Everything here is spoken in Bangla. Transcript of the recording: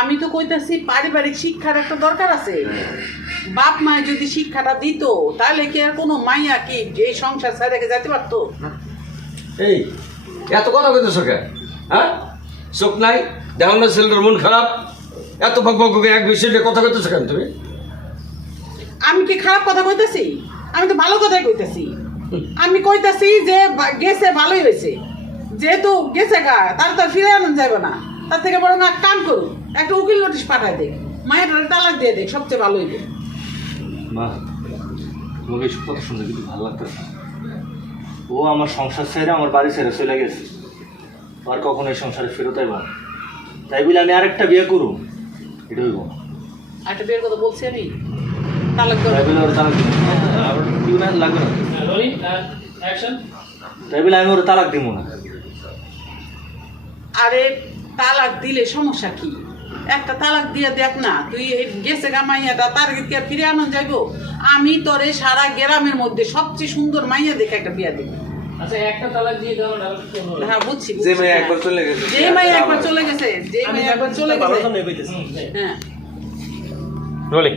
আমি তো কইতাছি পারিবারিক শিক্ষার একটা দরকার আছে। বাপ মা যদি শিক্ষাটা দিত তাহলে কি আর কোনো মাইয়া কি যে সংসার ছেড়ে যেতে পারতো? এই এত কথা কইতেছ কেন? হ্যাঁ, চোখ নাই, দেখো না ছেলেটার মন খারাপ, এত বক বক করে এক বিষয়ে কথা কইতেছ কেন তুমি? আমি কি খারাপ কথা কইতেছি? আমি তো ভালো কথাই কইতেছি। আমি কইতাছি যে গেছে ভালোই হয়েছে, যেহেতু গেছে গা তার তো ফিরে আনন্দ যাবে না, তার থেকে বরং এক কাম করুন, একটা উকিল নোটিশ পাঠায় দেখ, মায়ের তালাক দিয়ে দেখ, সবচেয়ে ভালো হইবে। মা, তোমার এইসব কথা শুনতে কিন্তু ভালো লাগতেছে। ও আমার সংসার ছেড়ে আমার বাড়ি ছেড়ে চলে গেছে, আর কখনো এই সংসারে ফেরত আইব না। তাই বলে আমি আরেকটা বিয়ে করুম, এটা হইব না। একটা বিয়ের কথা বলছি আমি, তালাক দেওয়া। তাই বলে ওর তালাক দিব না, আর দিও না, লাগবে না। তাই বলে আমি ওর তালাক দিব না। আরে তালাক দিলে সমস্যা কি? একটা তালাক দিয়ে দেখ না, তুই গেছে গা মাইয়াটা, তার কি আর ফিরে আনন্দ যাইব? আমি তোরে সারা গ্রামের মধ্যে সবচেয়ে সুন্দর মাইয়া দেখে একটা বিয়া দেব। আচ্ছা, একটা তালাক দিয়ে দাও না। হ্যাঁ বুঝছি, যে মাইয়া একবার চলে গেছে, যে মাইয়া একবার চলে গেছে, যে মাইয়া একবার চলে গেছে। হ্যাঁ রোলিং।